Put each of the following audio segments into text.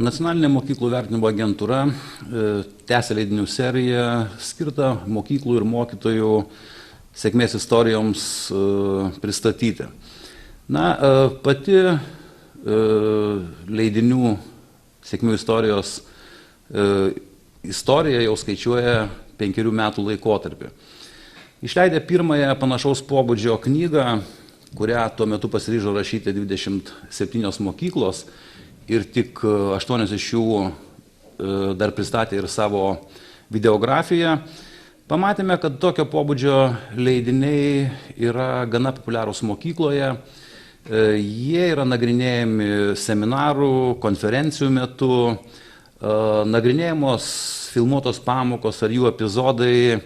Nacionalinė mokyklų vertinimo agentūra tęsia leidinių seriją skirtą mokyklų ir mokytojų sėkmės istorijoms pristatyti. Pati leidinių sėkmių istorijos istorija jau skaičiuoja 5 metų laikotarpį. Išleidę pirmąją panašaus pobūdžio knygą, kurią tuo metu pasiryžo rašyti 27 mokyklos, ir tik 8 iš jų dar pristatė ir savo videografiją, pamatėme, kad tokio pobūdžio leidiniai yra gana populiarūs mokykloje. Jie yra nagrinėjami seminarų, konferencijų metu, nagrinėjamos filmuotos pamokos ar jų epizodai,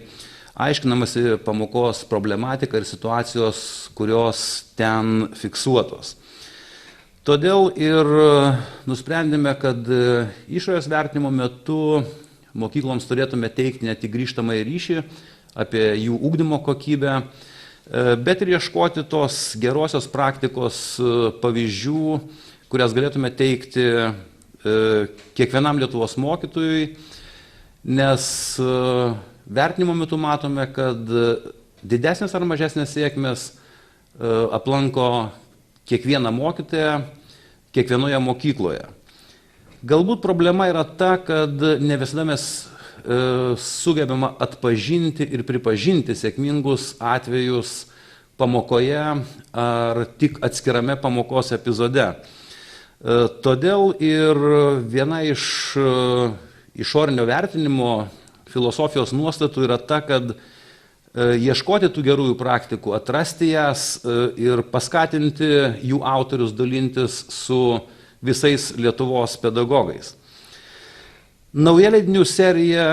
aiškinamasi pamokos problematika ir situacijos, kurios ten fiksuotos. Todėl ir nusprendėme, kad išorės vertinimo metu mokykloms turėtume teikti ne tik grįžtamąjį ryšį apie jų ugdymo kokybę, bet ir ieškoti tos gerosios praktikos pavyzdžių, kurias galėtume teikti kiekvienam Lietuvos mokytojui, nes vertinimo metu matome, kad didesnės ar mažesnės sėkmės aplanko kiekvieną mokytoją, kiekvienoje mokykloje. Galbūt problema yra ta, kad ne visada mes sugebame atpažinti ir pripažinti sėkmingus atvejus pamokoje ar tik atskirame pamokos epizode. Todėl ir viena iš išorinio vertinimo filosofijos nuostatų yra ta, kad ieškoti tų gerųjų praktikų, atrasti jas ir paskatinti jų autorius dalintis su visais Lietuvos pedagogais. Nauja leidinių serija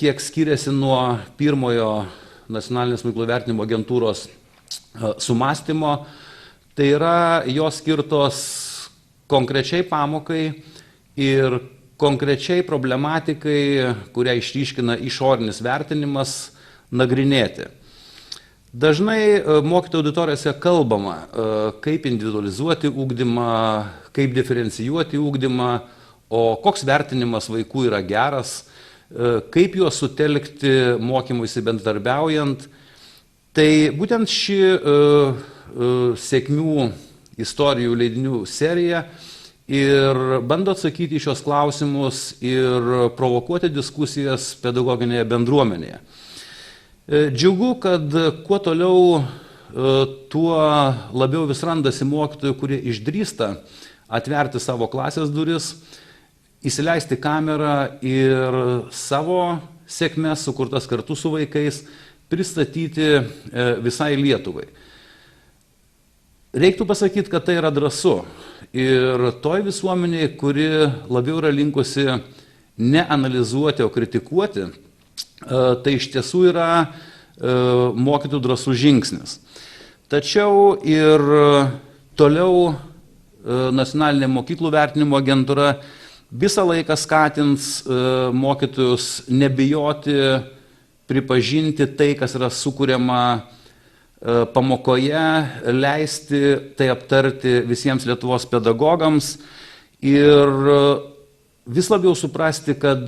kiek skiriasi nuo pirmojo Nacionalinės mokyklų vertinimo agentūros sumąstymo, tai yra jos skirtos konkrečiai pamokai ir konkrečiai problematikai, kurią išryškina išorinis vertinimas, nagrinėti. Dažnai mokytojų auditorijose kalbama, kaip individualizuoti ugdymą, kaip diferencijuoti ugdymą, o koks vertinimas vaikų yra geras, kaip juos sutelkti mokymuisi bendradarbiaujant. Tai būtent ši sėkmių istorijų leidinių serija ir bando atsakyti į šios klausimus ir provokuoti diskusijas pedagoginėje bendruomenėje. Džiugu, kad kuo toliau, tuo labiau vis randasi mokytojų, kurie išdrįsta atverti savo klasės duris, įsileisti kamerą ir savo sėkmes, sukurtas kartu su vaikais, pristatyti visai Lietuvai. Reiktų pasakyti, kad tai yra drąsu. Ir toj visuomenėje, kuri labiau yra linkusi ne analizuoti, o kritikuoti, tai iš tiesų yra mokytojų drąsų žingsnis. Tačiau ir toliau Nacionalinė mokyklų vertinimo agentūra visą laiką skatins mokytojus nebijoti pripažinti tai, kas yra sukuriama pamokoje, leisti tai aptarti visiems Lietuvos pedagogams ir vis labiau suprasti, kad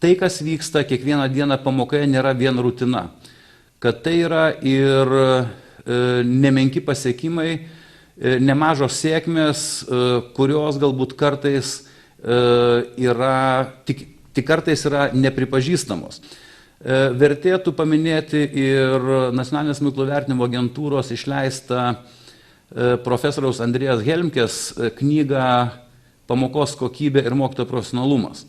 tai, kas vyksta kiekvieną dieną pamokoje, nėra vien rutina, kad tai yra ir nemenki pasiekimai, nemažos sėkmės, kurios galbūt kartais kartais yra nepripažįstamos. Vertėtų paminėti ir Nacionalinės mokyklų vertinimo agentūros išleistą profesoriaus Andrėjos Helmkės knygą Pamokos kokybė ir mokytojo profesionalumas.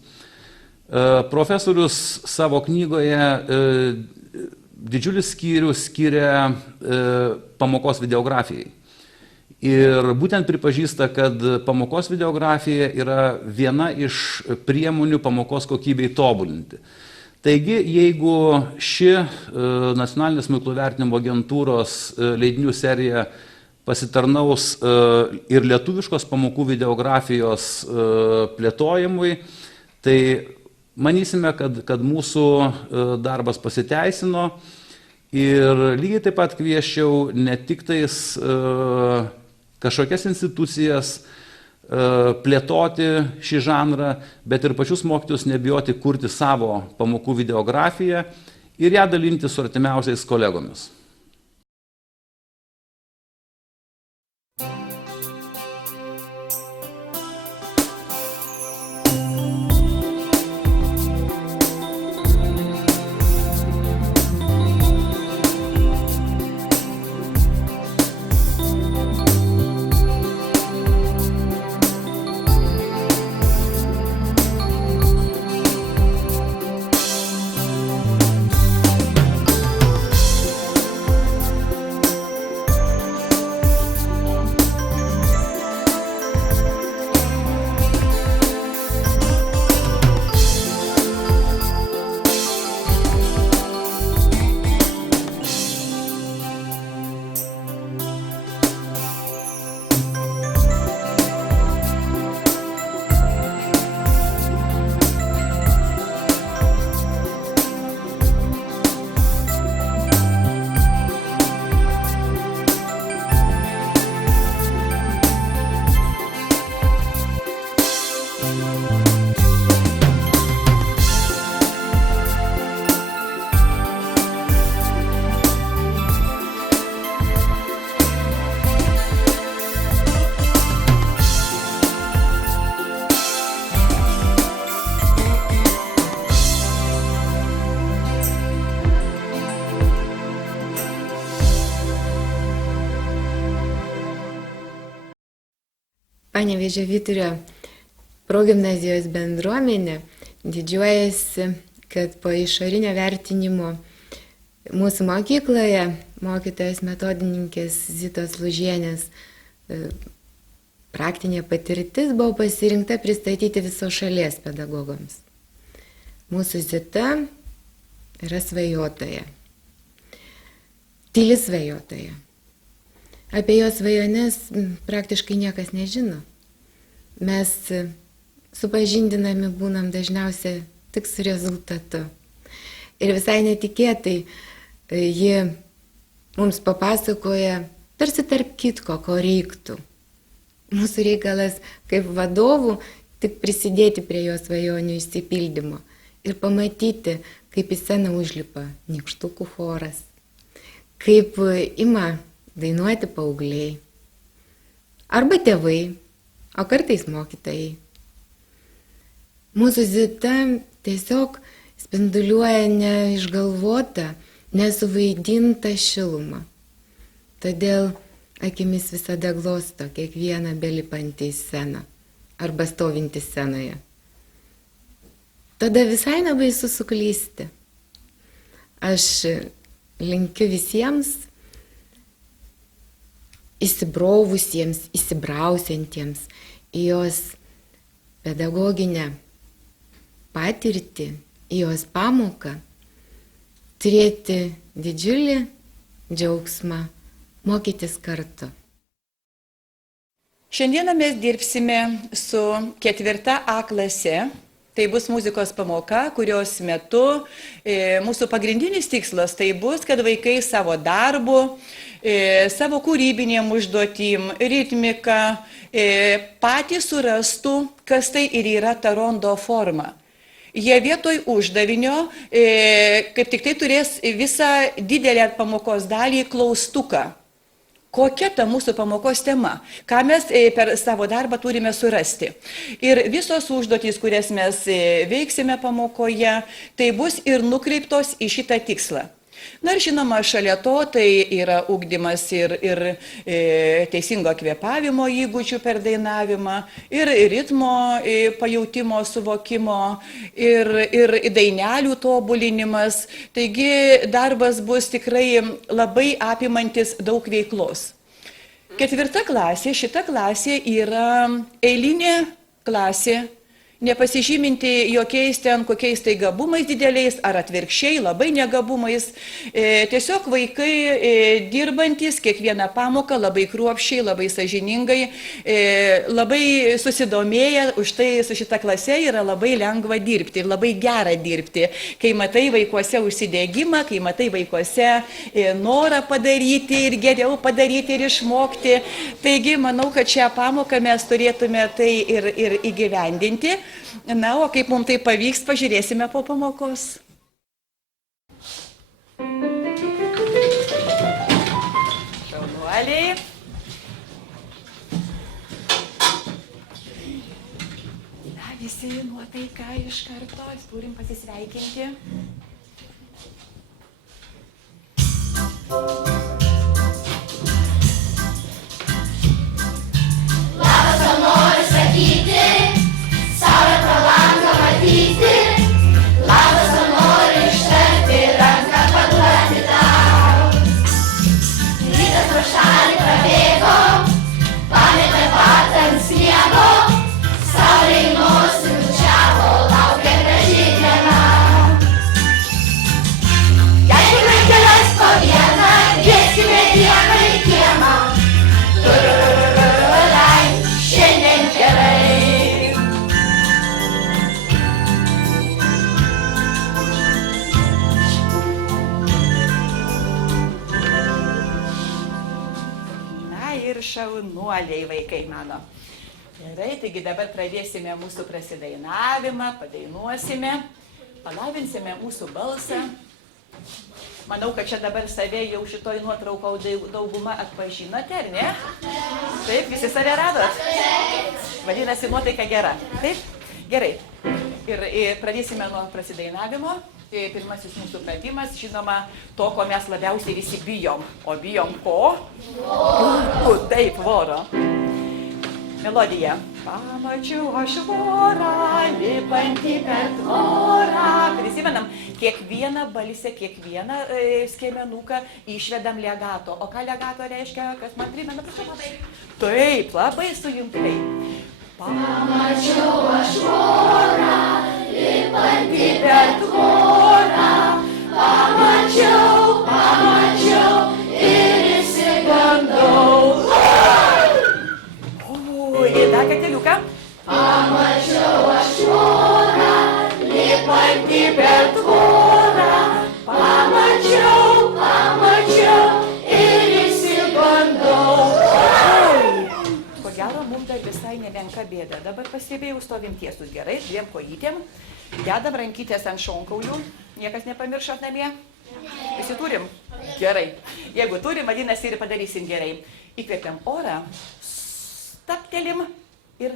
Profesorius savo knygoje didžiulį skyrių skiria pamokos videografijai. Ir būtent pripažįsta, kad pamokos videografija yra viena iš priemonių pamokos kokybei tobulinti. Taigi, jeigu ši Nacionalinės mokyklų vertinimo agentūros leidinių serija pasitarnaus ir lietuviškos pamokų videografijos plėtojimui, tai manysime, kad mūsų darbas pasiteisino ir lygiai taip pat kvieščiau ne tik tais kažkokias institucijas, plėtoti šį žanrą, bet ir pačius mokytojus nebijoti kurti savo pamokų videografiją ir ją dalinti su artimiausiais kolegomis. Panevėžio Vyturio progimnazijos bendruomenė didžiuojasi, kad po išorinio vertinimo mūsų mokykloje mokytojas metodininkės Zitos Lužienės praktinė patirtis buvo pasirinkta pristatyti visos šalies pedagogams. Mūsų Zita yra svajotoja, tyli svajotoja. Apie jos svajones praktiškai niekas nežino. Mes supažindinami būnam dažniausiai tik su rezultatu. Ir visai netikėtai ji mums papasakoja tarsi tarp kitko, ko reiktų. Mūsų reikalas kaip vadovų tik prisidėti prie jos svajonių išsipildymo ir pamatyti, kaip į sceną užlipa nykštukų choras, kaip ima dainuoti paaugliai, arba tėvai, o kartais mokytojai. Mūsų Zita tiesiog spinduliuoja neišgalvotą, nesuvaidintą šilumą. Todėl akimis visada glosto kiekvieną belipantį į sceną arba stovintį scenoje. Tada visai nebaisu suklysti. Aš linkiu visiems įsibrovusiems, įsibrausiantiems į jos pedagoginę patirtį, į jos pamoką, turėti didžiulį džiaugsmą, mokytis kartu. Šiandieną mes dirbsime su 4A klase. Tai bus muzikos pamoka, kurios metu mūsų pagrindinis tikslas tai bus, kad vaikai savo darbu, savo kūrybinėm užduotim, ritmika, patys surastų, kas tai ir yra ta rondo forma. Jie vietoj uždavinio, kaip tik tai turės visą didelę pamokos dalį klaustuką. Kokia ta mūsų pamokos tema, ką mes per savo darbą turime surasti. Ir visos užduotys, kurias mes veiksime pamokoje, tai bus ir nukreiptos į šitą tikslą. Na ir žinoma, šalia to tai yra ugdymas ir teisingo kvėpavimo įgūdžių per dainavimą, ir ritmo pajautimo, suvokimo, ir dainelių tobulinimas. Taigi darbas bus tikrai labai apimantis daug veiklos. 4 klasė, šita klasė yra eilinė klasė, nepasižyminti jokiais ten kokiais tai gabumais dideliais ar atvirkščiai labai negabumais. Tiesiog vaikai dirbantis kiekvieną pamoką labai kruopščiai, labai sąžiningai, labai susidomėję, už tai su šita klase yra labai lengva dirbti ir labai gera dirbti, kai matai vaikuose užsidegimą, kai matai vaikuose norą padaryti ir geriau padaryti ir išmokti. Taigi, manau, kad šią pamoką mes turėtume tai ir įgyvendinti. Na, o kaip mums tai pavyks, pažiūrėsime po pamokos. Šaunuoliai. Na, visi nuotaika iš karto, turim pasisveikinti. Labas, ką nori sakyti, saulė pro langą matyti. Labas, ką nori ištarti, ranką paduoti tau. Rytas pro šalį prabėgo, pametė batą ant sniego. Saulė į nosį nučiavo, laukia graži diena. Jeigu rankeles po vieną, kvieskime dieną į kiemą. Šiandien gerai. Na ir šaunuoliai vaikai mano. Gerai, taigi dabar pradėsime mūsų prasidainavimą, padainuosime, palavinsime mūsų balsą. Manau, kad čia dabar save jau šitoj nuotraukau dauguma atpažinote, ar ne? Taip, visi save radot? Vadinasi, nuotaika gera. Taip? Gerai. Ir pradėsime nuo prasidainavimo. Pirmasis mūsų pratimas, žinoma, to, ko mes labiausiai visi bijom. O bijom ko? Voro. Taip, voro. Melodija. Pamačiau aš vorą, lipantį per tvorą. Prisimenam, kiekvieną balsę, kiekvieną skiemenuką išvedam legato. O ką legato reiškia, kas man primena? Taip, labai sujungtai. Pamačiau aš vorą, lipantį per tvorą. Pamačiau ir išsigandau. Ir dar kateliuką. Pamačiau aš vorą, lipantį per tvorą. Pamačiau ir išsigandau. Ko gero, mums dar visai nemenka bėda. Dabar pastebėjau, stovim tiesus gerai, dviem kojytėm. Dedam rankytės ant šonkaulių. Niekas nepamiršot namie? Visi turim? Gerai. Jeigu turim, vadinasi ir padarysim gerai. Įkvepiam orą. Taptelim ir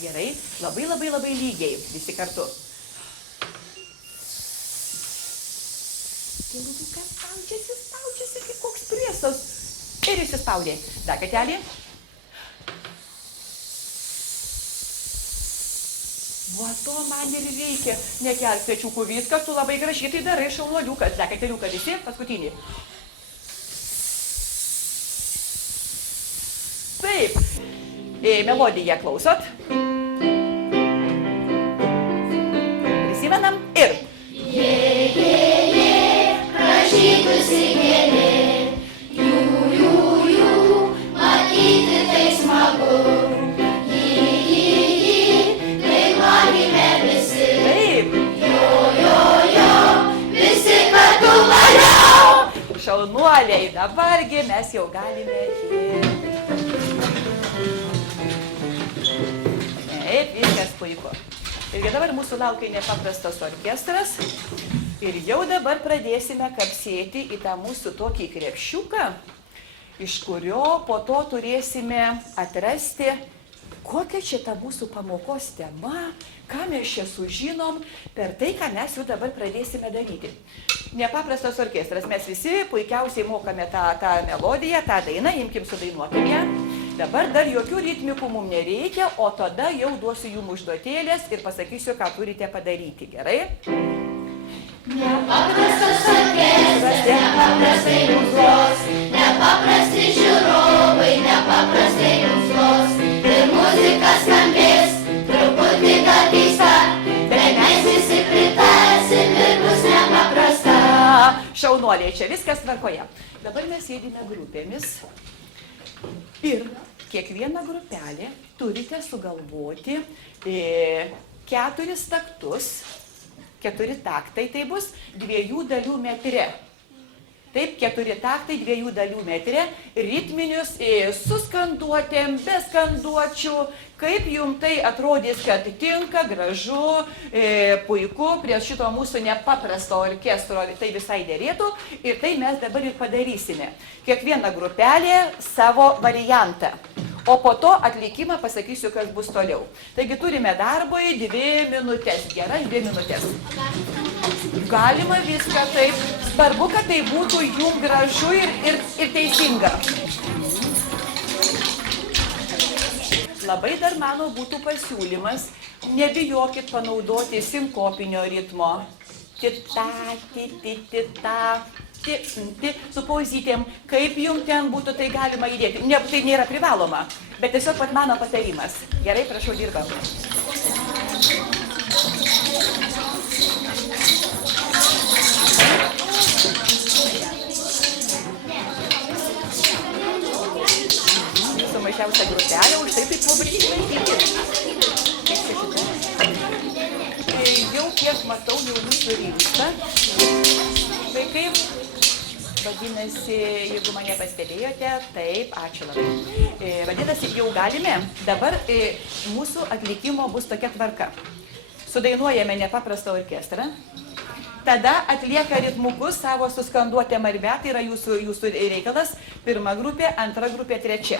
gerai, labai lygiai, visi kartu. Gėludukas spaudžiasi, kaip koks priesas. Ir įsispaudė. Dar katelį. Va to man ir reikia. Nekelk pečiukų, viskas, tu labai gražiai tai darai, šaunuoliukas. Dar kateliuką visi, paskutinį. Taip, melodiją klausot. Prisimenam ir. Pražydusi gėlė, jų, matyti tai smagu. Dainuokime visi. Taip. Jo, visi kartu valiau. Šaunuoliai, dabargi mes jau galime ir. Taip, viskas puiku. Ir dabar mūsų laukia nepaprastas orkestras. Ir jau dabar pradėsime kapsėti į tą mūsų tokį krepšiuką, iš kurio po to turėsime atrasti, kokia čia ta mūsų pamokos tema, ką mes čia sužinom per tai, ką mes jau dabar pradėsime daryti. Nepaprastas orkestras, mes visi puikiausiai mokame tą melodiją, tą dainą, imkim sudainuokim ją. Dabar dar jokių ritmikų mums nereikia, o tada jau duosiu jums užduotėlės ir pasakysiu, ką turite padaryti. Gerai? Nepaprastas orkestras, nepaprastai mums gros, nepaprasti žiūrovai, nepaprastai mums gros. Ir muzika skambės, truputį šaunuoliai, čia viskas tvarkoje. Dabar mes sėdime grupėmis ir kiekviena grupelė turite sugalvoti 4 taktus, 4 taktai tai bus 2 dalių metre. Taip, 4 taktai 2 dalių metre, ritminius su skanduotėm, be skanduočių, kaip jums tai atrodys, kad tinka, gražu, puiku, prie šito mūsų nepaprasto orkestro tai visai dėrėtų ir tai mes dabar ir padarysime. Kiekviena grupelė savo variantą. O po to atlikimą pasakysiu, kas bus toliau. Taigi turime darbui 2 minutės. Gerai, 2 minutės. Galima viską taip. Svarbu, kad tai būtų jums gražu ir teisinga. Labai dar mano būtų pasiūlymas, nebijokit panaudoti sinkopinio ritmo. Tita, tita, su pauzytėm, kaip jums ten būtų, tai galima įdėti. Ne, tai nėra privaloma, bet tiesiog pat mano patarimas. Gerai, prašau, dirbam. Jūsų mažiausia grupelė, už tai taip pabrėžti. Jau kiek matau, jau mūsų rimta. Vaikai, vadinasi, jeigu mane pastebėjote, taip, ačiū labai. Vadinasi, jau galime. Dabar mūsų atlikimo bus tokia tvarka. Sudainuojame nepaprastą orkestrą. Tada atlieka ritmukus savo suskanduotėm arbe, tai yra jūsų reikalas. 1 grupė, 2 grupė, 3.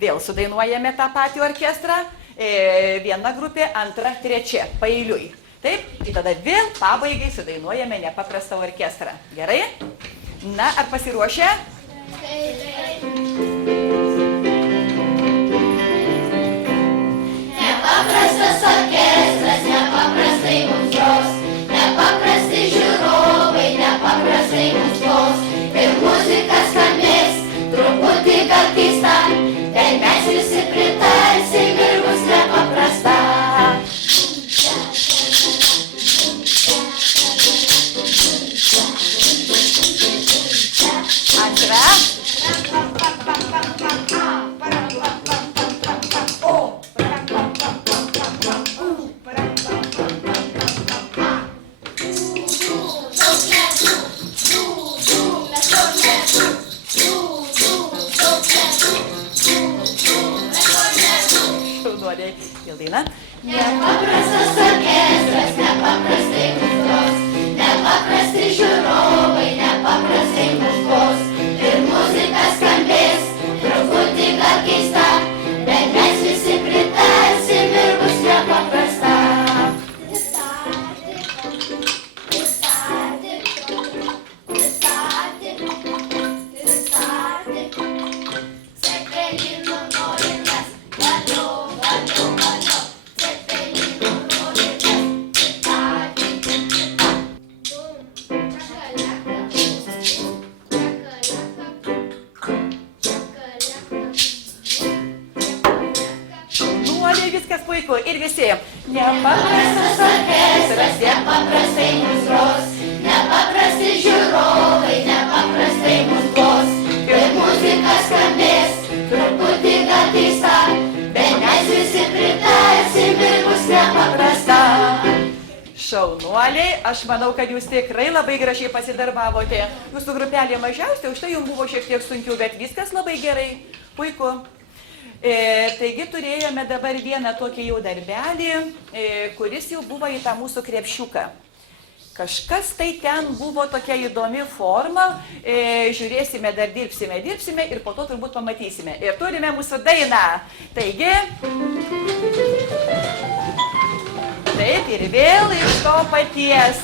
Vėl sudainuojame tą patį orkestrą. 1 grupė, 2, 3. Paeiliui. Taip, ir tada vėl pabaigai sudainuojame nepaprastą orkestrą. Gerai? Na, ar pasiruošę? Nepaprastas orkestras, nepaprastai mums gros, nepaprasti žiūrovai, nepaprastai mums gros. Ir muzika skambės, truputį gal keista, bet mes visi pritarsim ir bus nepaprasta. Nepaprastas orkestras, nepaprastai mums gros, nepaprasti žiūrovai, nepaprastai mums gros. Ir muzika skambės, truputį gal keista, bet mes visi pritarsim ir bus nepaprasta. Viskas puiku. Ir visi. Nepaprastas orkestras, nepaprastai mums gros, nepaprasti žiūrovai, nepaprastai mums gros. Ir muzika skambės, truputį gal keista, bet mes visi pritarsim ir bus nepaprasta. Šaunuoliai, aš manau, kad jūs tikrai labai gražiai pasidarbavote. Jūsų grupelė mažiausia, už tai jums buvo šiek tiek sunkiau, bet viskas labai gerai. Puiku. Taigi turėjome dabar vieną tokį jau darbelį, kuris jau buvo į tą mūsų krepšiuką. Kažkas tai ten buvo tokia įdomi forma, žiūrėsime, dar dirbsime ir po to turbūt pamatysime. Ir turime mūsų dainą. Taigi, taip ir vėl iš to paties.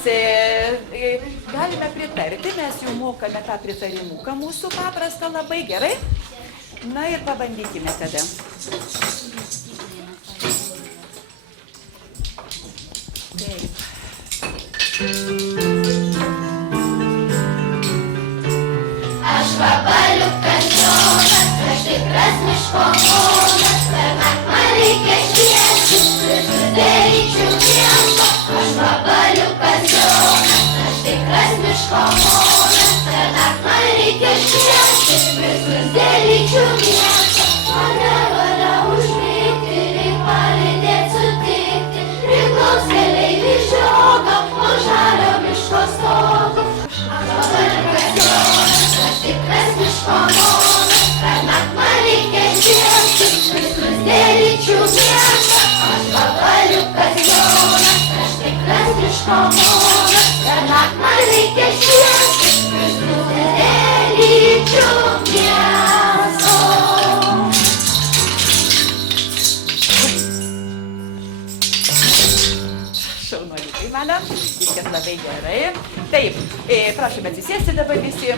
Galime pritarti, mes jau mokame tą pritarimuką mūsų paprastą labai gerai. Na ir pabandykime tada. Taip. Aš vabaliukas Jonas, aš tikras miško monas, per naktį man reikia šviesti, ir sudaryčiau pieno. Aš vabaliukas Jonas, aš tikras miško monas. pamokas, per naktį man reikia šviesti, visų elyčių miesto. Šaunuoliukai mano, viskas labai gerai. Taip, prašome atsisėsti dabar visi.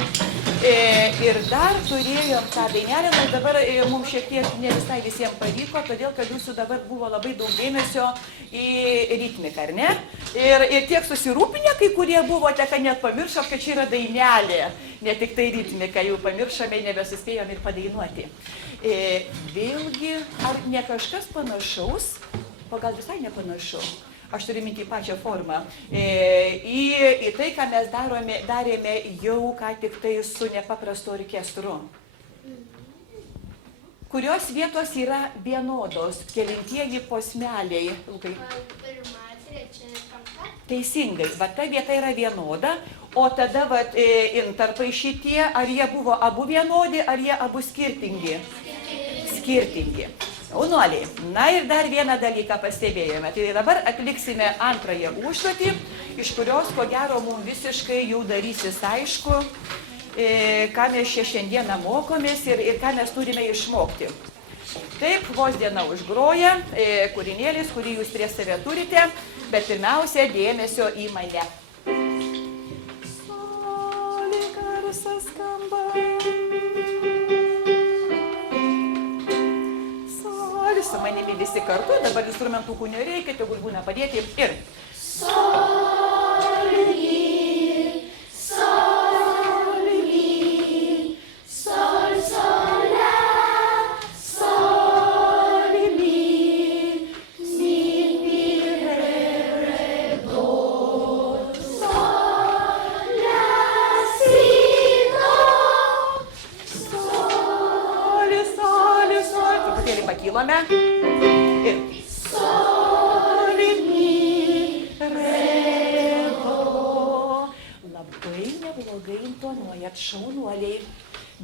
Ir dar turėjom tą dainelę, nors dabar mums šiek tiek ne visai visiems pavyko, todėl kad jūsų dabar buvo labai daug dėmesio į ritmiką, ar ne? Ir tiek susirūpinę, kai kurie buvote, kad net pamiršom, kad čia yra dainelė. Ne tik tai ritmika, jau pamiršome, nebesuspėjom ir padainuoti. Vėlgi, ar ne kažkas panašaus, o gal visai nepanašu? Aš turiu minti pačią formą, į tai, ką mes darėme jau ką tik tai su nepaprastu orkestru. Kurios vietos yra vienodos, kelintieji posmeliai? Pirma, trečia, penkta. Teisingai, va ta vieta yra vienoda, o tada intarpai šitie, ar jie buvo abu vienodi, ar jie abu skirtingi? Skirtingi. Jaunuoliai, na ir dar vieną dalyką pastebėjome. Tai dabar atliksime antrąją užduotį, iš kurios, ko gero, mums visiškai jau darysis aišku, ką mes čia šiandieną mokomės ir ką mes turime išmokti. Taip, vos diena užgroja, kūrinėlis, kurį jūs prie save turite, bet pirmiausia, dėmesio į mane. Solė garsas skamba. Su manimi visi kartu, dabar instrumentukų nereikia, tegul būna padėti ir. Sol, mi, sol, mi, sol, sol, la, sol, mi, re, do, sol, la, si, do, Sol, sol, sol. Truputėlį pakilome. Ir. sol, mi, Re, do. Labai neblogai intonuojat, šaunuoliai.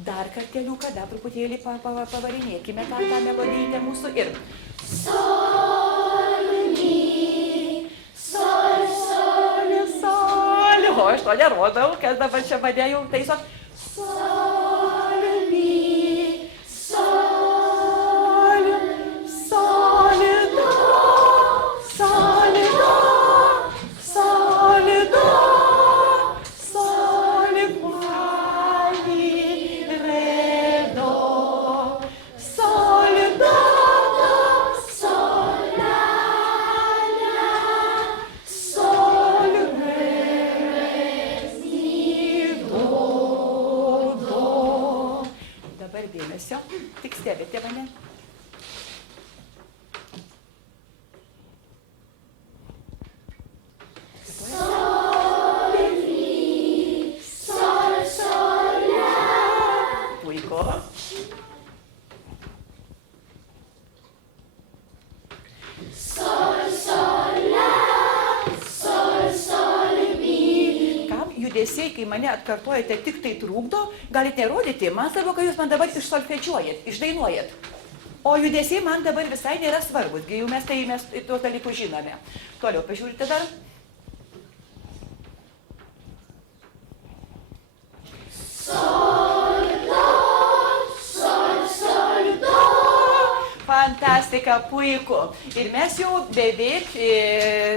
Dar karteliuką, dar truputėlį pavarinėkime tą melodiją mūsų ir. sol, mi, sol, sol, Sol. O aš to nerodau, kas dabar čia mane jau taiso. sol, mi, Sol, sol, do, sol, do, sol, do, sol, fa, mi, re, do, sol, do, sol, la, sol, re, mi, do. Dabar dėmesio, tik stebite mane. sol, sol, la. Puiku. Sol, sol, la, sol, sol, mi. Kam judesiai, kai mane atkartojate, tik tai trukdo, galite rodyti, man svarbu, kad jūs man dabar išsolfedžiuojat, išdainuojat. O judesiai man dabar visai nėra svarbus, kai jau mes tuos dalykus žinome. Toliau pažiūrite dar. Sol, do, sol, sol, do. Fantastika, puiku. Ir mes jau beveik,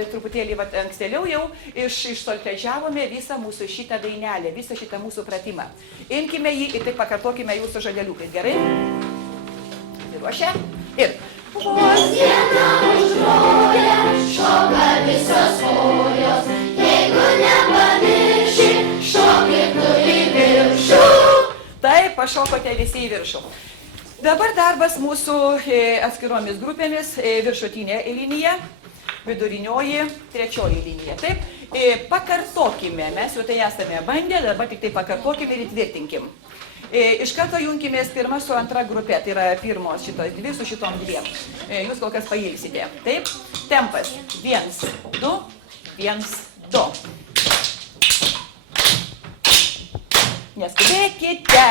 truputėlį ankstėliau jau išsolfedžiavome visą mūsų šitą dainelę, visą šitą mūsų pratimą. Imkime jį ir taip pakartokime jūsų žodeliukais, gerai? Ruošia? Ir. Vos diena užgroja, šoka visos kojos, jeigu nepamirši, šoki tu į viršų. Taip, pašokote visi į viršų. Dabar darbas mūsų atskiromis grupėmis, viršutinė linija, vidurinioji, trečioji linija. Taip, pakartokime, mes jau tai esame bandę, dabar tik tai pakartokime ir įtvirtinkim. Iš karto junkimės pirmą su antra grupė, tai yra pirmos šitos dvi su šitom dviem. Jūs kol kas pailsite. Taip, tempas 1, 2, 1, 2. Neskubėkite,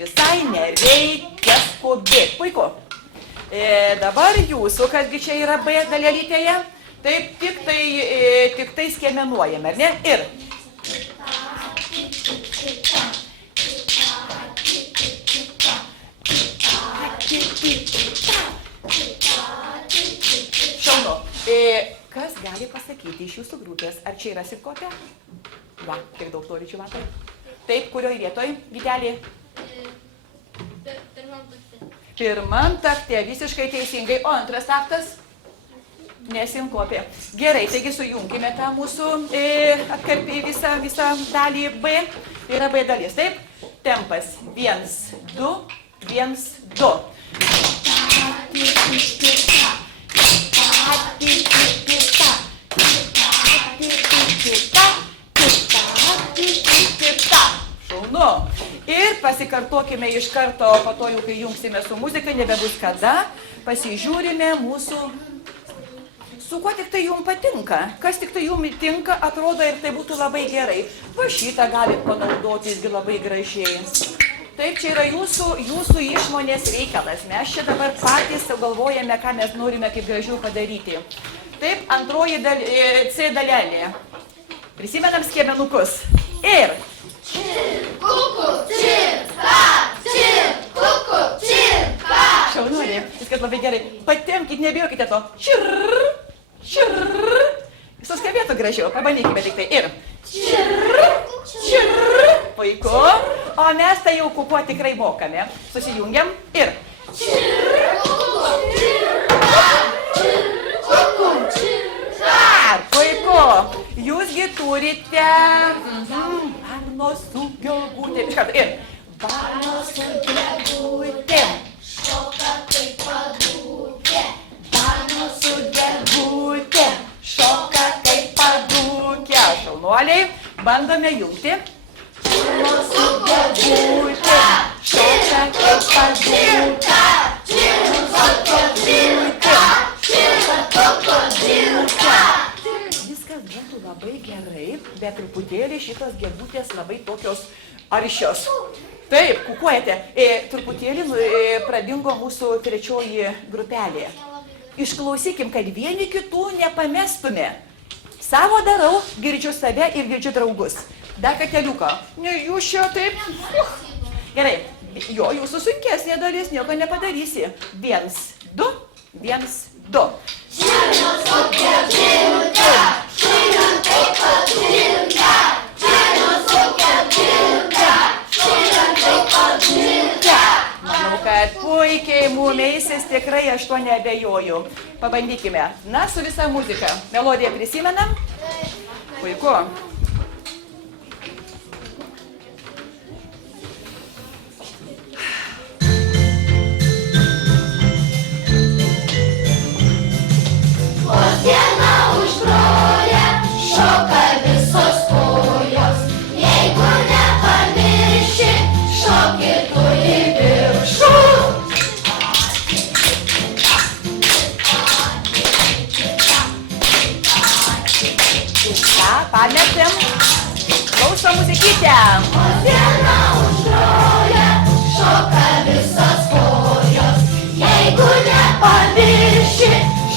visai nereikia skubėti. Puiku. Dabar jūsų, kasgi čia yra B dalelytėje, Taip, tik tai skiemenuojame, ar ne? Ir. Šaunu. Kas gali pasakyti iš jūsų grupės, ar čia yra sinkopė? Va, kiek daug norinčių matai. Taip, kurioj vietoj, Vytelė? Pirmam takte, visiškai teisingai. O antras taktas? Nesinkopė. Gerai, taigi sujungime tą mūsų atkarpį visą dalį B. Yra B dalis, taip? Tempas 1, 2, 1, 2. Šaunu. Ir pasikartokime iš karto, po to jau kai jungsime su muzika, nebebus kada, pasižiūrime mūsų, su kuo tik tai jums patinka, kas tik tai jums tinka, atrodo ir tai būtų labai gerai. Va šitą galit panaudoti, jisgi labai gražiai. Taip, čia yra jūsų išmonės reikalas. Mes čia dabar patys galvojame, ką mes norime kaip gražiau padaryti. Taip, antroji C dalelė. Prisimenam skiemenukus. Ir. Čirkuku, čirka, čirkuku, čirka. Šaunuolė, viskas labai gerai. Patemkit, nebijokite to. Čirr, čirr. Suskambėtų gražiau, pabandykime tik tai. Ir. Čirr, čirr. Puiku. O mes tai jau kukuo tikrai mokame. Susijungiam. Ir. Čirkuku, čirka, čirkuku, čirka. Puiku. Jūsgi turite varnos su gegutėm. Iš karto. Ir. Varnos su gegutėm. Šoka kaip padūkė. Varnos su gegutėm. Šoka kaip padūkė. Šaunuoliai, bandome jungti. Varnos su gegutė. Šoka kaip padūkė. Čirkuku, čirka, čirkuku, čirka. Viskas būtų labai gerai, bet truputėlį šitos gegutės labai tokios aršios. Taip, kukuojate. Truputėlį pradingo mūsų trečioji grupelė. Išklausykim, kad vieni kitų nepamestume. Savo darau, girdžiu save ir girdžiu draugus. Dar kateliuką. Ne, jūs čia taip. Gerai. Jo, jūsų sunkesnė dalis, nieko nepadarysi. 1, 2, 1, 2. Čirnos su gegutė. Čirka kaip padūkė. Čirnos su gegutė. Čirka kaip padūkė. Manau, kad puikiai mumeisis, tikrai aš to neabejoju. Pabandykime. Na, su visa muzika. Melodiją prisimenam? Puiku. Diena užgroja, šoka visos kojos. Jeigu nepamirši, šoki tu į viršų. Ką, pametėm? Klausom muzikytę. Diena užgroja, šoka visos kojos. Jeigu nepamirši,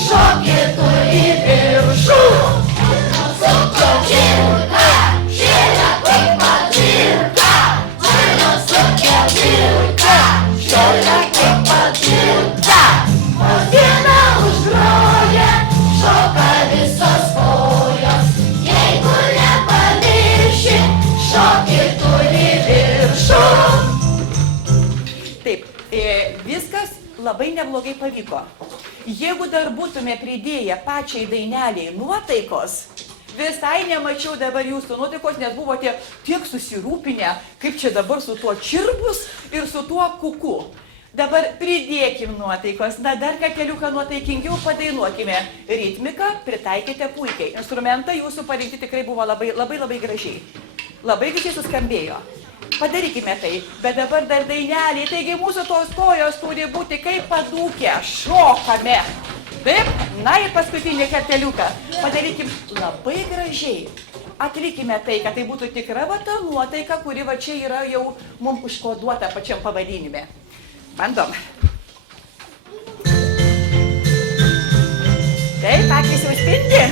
šoki tu į viršų. Suko čirka, čirka kaip padūkė. Čirnos su gegutė, čirka kaip padūkė. O diena užgroja, šoka visos kojos. Jeigu nepamirši, šoki tu į viršų. Taip, viskas labai neblogai pavyko. Jeigu dar būtume pridėję pačiai daineliai nuotaikos, visai nemačiau dabar jūsų nuotaikos, nes buvote tiek susirūpinę, kaip čia dabar su tuo čirbus ir su tuo kuku. Dabar pridėkim nuotaikos, dar kateliuką nuotaikingiau padainuokime. Ritmiką pritaikėte puikiai. Instrumentai jūsų parinkti tikrai buvo labai gražiai. Labai gražiai suskambėjo. Padarykime tai, bet dabar dar dainelį, taigi mūsų tos kojos turi būti kaip padūkę, šokame. Taip, na ir paskutinį karteliuką. Padarykim labai gražiai. Atlikime tai, kad tai būtų tikra va ta nuotaika, kuri va čia yra jau mums užkoduota pačiam pavadinime. Bandom. Taip, akys jau spindi.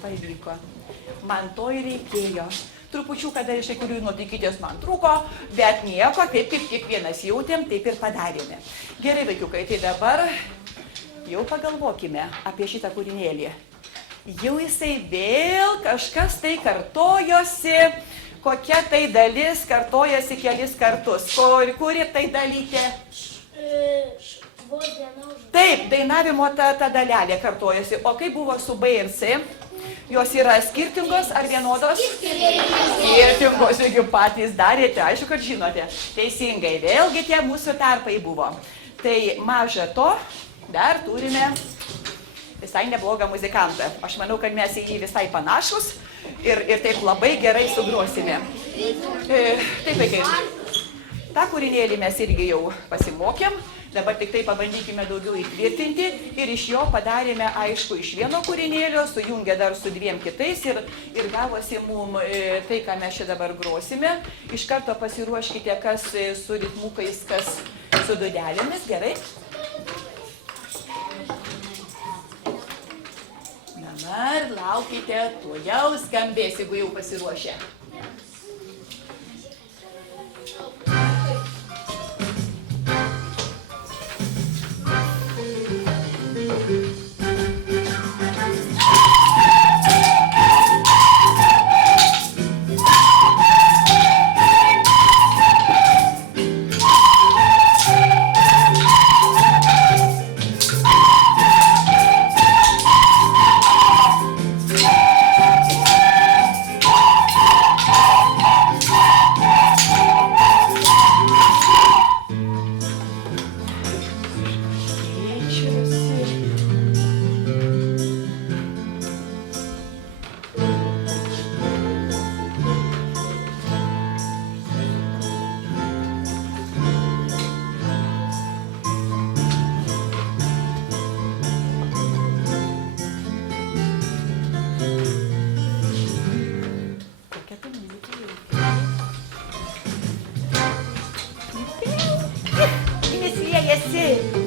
pavyko. Man to ir reikėjo. Trupučiuką dar iš kurių nuotykytės man trūko, bet nieko, taip kaip kiekvienas jautėm, taip ir padarėme. Gerai, vaikiukai, tai dabar jau pagalvokime apie šitą kūrinėlį. Jau jisai vėl kažkas tai kartojosi, kokia tai dalis kartojasi kelis kartus. Kuri tai dalytė? Taip, dainavimo ta dalelė kartojasi. O kaip buvo su B ir C? Jos yra skirtingos ar vienodos? Skirtingos, jeigu patys darėte, aišku, kad žinote. Teisingai, vėlgi tie mūsų tarpai buvo. Tai maža to, dar turime visai neblogą muzikantą. Aš manau, kad mes į jį visai panašus ir taip labai gerai sugrosime. Taip, vaikai, tą kūrinėlį mes irgi jau pasimokėm. Dabar tik tai pabandykime daugiau įtvirtinti ir iš jo padarėme, aišku, iš vieno kūrinėlio, sujungę dar su dviem kitais ir gavosi mum tai, ką mes čia dabar grosime. Iš karto pasiruoškite, kas su ritmukais, kas su dūdelėmis, gerai? Dabar laukite, tuojau skambės, jeigu jau pasiruošę.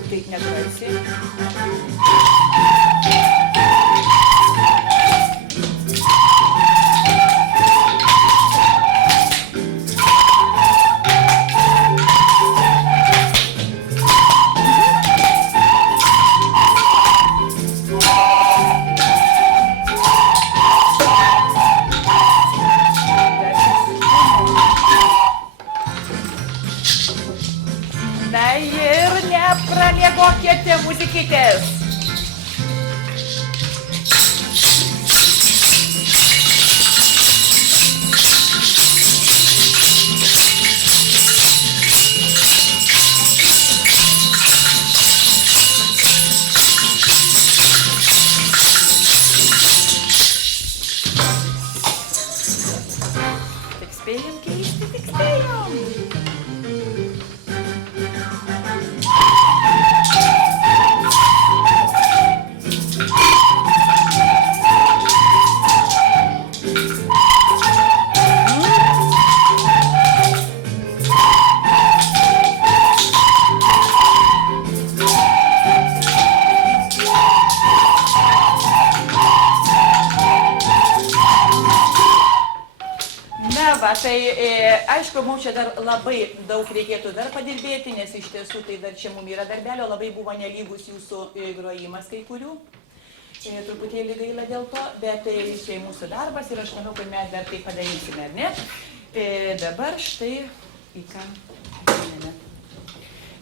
Taip nedrasiai. Na ir nepramiegokite muzikytės. Tik spėjom keisti, tik spėjom. Tai aišku, mums čia dar labai daug reikėtų dar padirbėti, nes iš tiesų tai dar čia mums yra darbelio, labai buvo nelygus jūsų grojimas kai kurių. Truputėlį gaila dėl to, bet čia mūsų darbas ir aš manau, kad mes dar tai padarysime, ar ne? Dabar štai į ką žinome.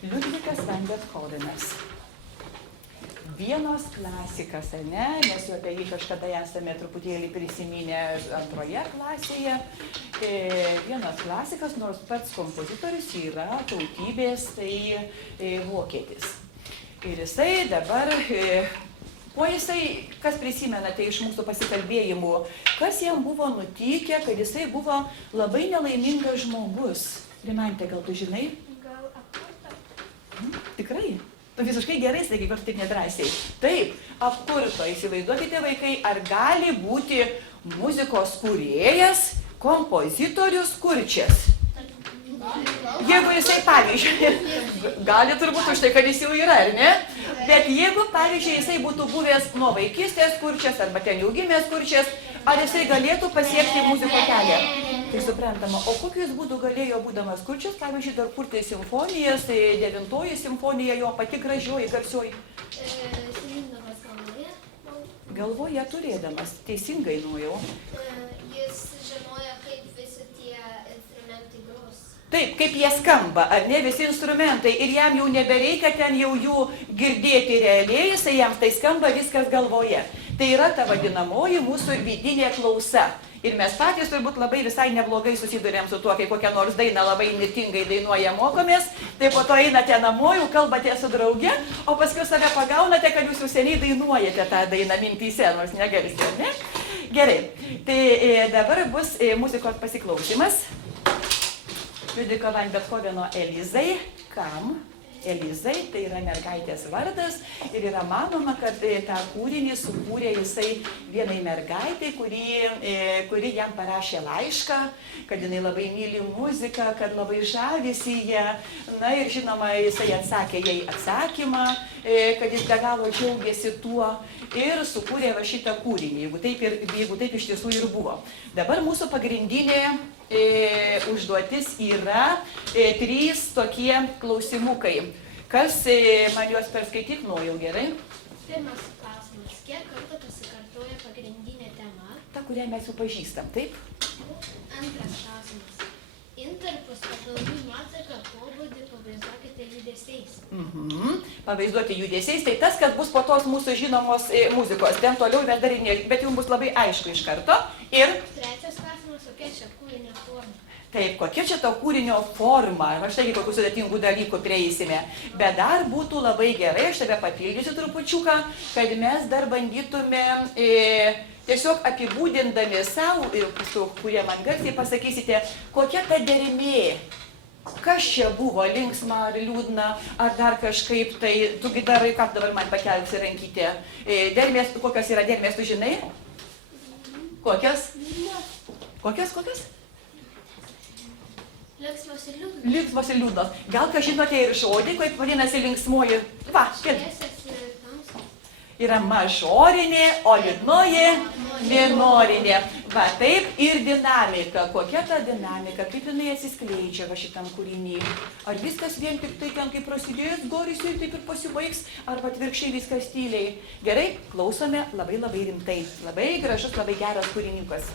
Liudvikas van Bethovenas. Vienos klasikas, ar ne? Mes jau apie jį kažkada esame truputėlį prisiminę antroje klasėje. Vienos klasikas, nors pats kompozitorius yra tautybės, tai vokietis. Ir jisai dabar, kuo jisai, kas prisimena tai iš mūsų pasikalbėjimų, kas jam buvo nutikę, kad jisai buvo labai nelaimingas žmogus. Rimante, gal tu žinai? Gal apkurto? Tikrai? Tu visiškai gerai sakai, bet taip nedrąsiai. Taip, apkurto. Įsivaizduokite, vaikai, ar gali būti muzikos kūrėjas, kompozitorius, kurčias? Jeigu jisai, pavyzdžiui, gali turbūt už tai, kad jis jau yra, ar ne? Bet jeigu, pavyzdžiui, jisai būtų buvęs nuo vaikystės kurčias arba ten jau gimęs kurčias, ar jisai galėtų pasiekti muziko kelią? Tai suprantama, o kokiu jis būtų galėjo būdamas kurčias, pavyzdžiui, dar kurti simfonijas, tai 9 simfonija jo pati gražioji, garsioji. Simindamas galvoje. Galvoje turėdamas, teisingai nujau. Jis žinojo, kaip visi tie instrumentai gros. Taip, kaip jie skamba, ar ne, visi instrumentai, ir jam jau nebereikia ten jau jų girdėti realiai, jisai jam tai skamba viskas galvoje. Tai yra ta vadinamoji mūsų vidinė klausa. Ir mes patys turbūt labai visai neblogai susidurėm su tuo, kai kokią nors dainą labai nirtingai dainuoja mokomės, tai po to einate namo, jau kalbate su drauge, o paskui save pagaunate, kad jūs jau seniai dainuojate tą dainą mintyse, nors negalite, ne? Gerai, tai dabar bus muzikos pasiklausimas. Liudviko van Bethoveno Elizai. Kam? Elizai, tai yra mergaitės vardas ir yra manoma, kad tą kūrinį sukūrė jisai vienai mergaitai, kuri jam parašė laišką, kad jinai labai myli muziką, kad labai žavisi ją. Na ir žinoma, jisai atsakė jai atsakymą, kad jis be galo džiaugiasi tuo ir sukūrė va šitą kūrinį, jeigu taip iš tiesų ir buvo. Dabar mūsų pagrindinė užduotis yra 3 tokie klausimukai. Kas man juos perskaityk, nojau gerai? Pirmas klausimas. Kiek kartų pasikartoja pagrindinė tema? Ta, kurią mes jau pažįstam, taip? Antras klausimas. Intarpus pagal jų nuotaiką pobūdį pavaizduokite judesiais. Pavaizduoti judesiais, tai tas, kas bus po tos mūsų žinomos muzikos. Ten toliau mes dar bet jums bus labai aišku iš karto. Ir Trečias klausimas. Kokia čia kūrinio forma? taip, kokia čia to kūrinio forma, aš taigi kokių sudėtingų dalykų prieisime, bet dar būtų labai gerai, aš tave papildysiu trupučiuką, kad mes dar bandytume tiesiog apibūdindami savo, kurie man garsiai pasakysite, kokia ta dermė, kas čia buvo, linksma ar liūdna, ar dar kažkaip, tai tugi darai, ką dabar man pakelsi rankytę, dermės, kokios yra dermės, tu žinai? Kokios? Kokios? Linksmos ir liūdnos. Linksmos ir liūdnos. Gal ką žinote ir žodį, kaip vadinasi linksmoji? Va, Šviesios ir tamsios. yra mažorinė, o liūdnoji minorinė. Va, taip ir dinamika. Kokia ta dinamika, kaip jinai atsiskleidžia va šitam kūrinį? Ar viskas vien tik tai ten, kaip prasidėjęs goris ir taip ir pasibaigs, arba atvirkščiai viskas tyliai? Gerai, klausome labai labai rimtai. Labai gražus, labai geras kūriniukas.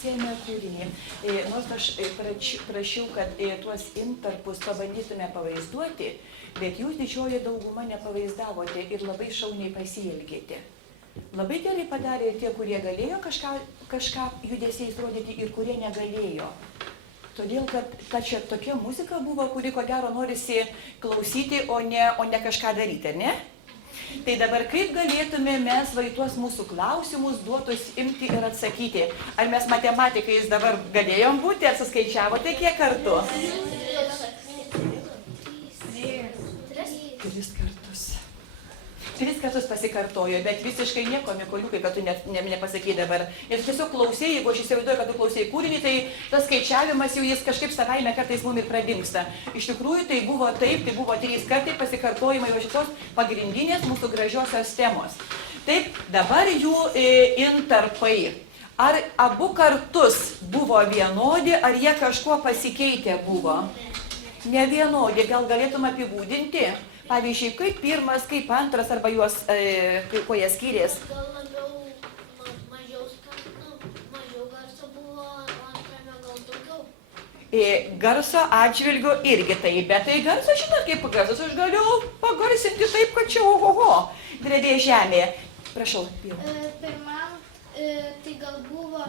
išklausėme kūrinį. Nors aš prašiau, kad tuos intarpus pabandytume pavaizduoti, bet jūs didžioji dauguma nepavaizdavote ir labai šauniai pasielgėte. Labai gerai padarė tie, kurie galėjo kažką judesiais rodyti ir kurie negalėjo. Todėl, kad ta čia tokia muzika buvo, kuri ko gero norisi klausyti, o ne kažką daryti, ar ne? Tai dabar kaip galėtume mes tuos mūsų klausimus duotus imti ir atsakyti? Ar mes matematikais dabar galėjom būti, ar suskaičiavote kiek kartų? 3 kartus. 3 kartus pasikartojo, bet visiškai nieko, Mykoliukai, kad tu nepasakei dabar. Nes tiesiog klausėjai, jeigu aš įsivaizduoju, kad tu klausėjai kūrinį, tai tas skaičiavimas jau jis kažkaip savaime kartais mum ir pradingsta. Iš tikrųjų, tai buvo taip, tai buvo 3 kartai pasikartojimai va šitos pagrindinės mūsų gražiosios temos. Taip, dabar jų intarpai. Ar abu kartus buvo vienodi, ar jie kažkuo pasikeitę buvo? Ne vienodi, gal galėtum apibūdinti? Pavyzdžiui, kaip pirmas, kaip antras, arba juos, kuo jie skyrės? Gal labiau mažiau garso buvo, antrame gal daugiau. Garso atžvilgiu irgi taip, bet tai garso, žinot, kaip garsas, aš galiu pagarsinti taip, kad čia ohoho, drebė žemė. Prašau. Pirmam tai gal buvo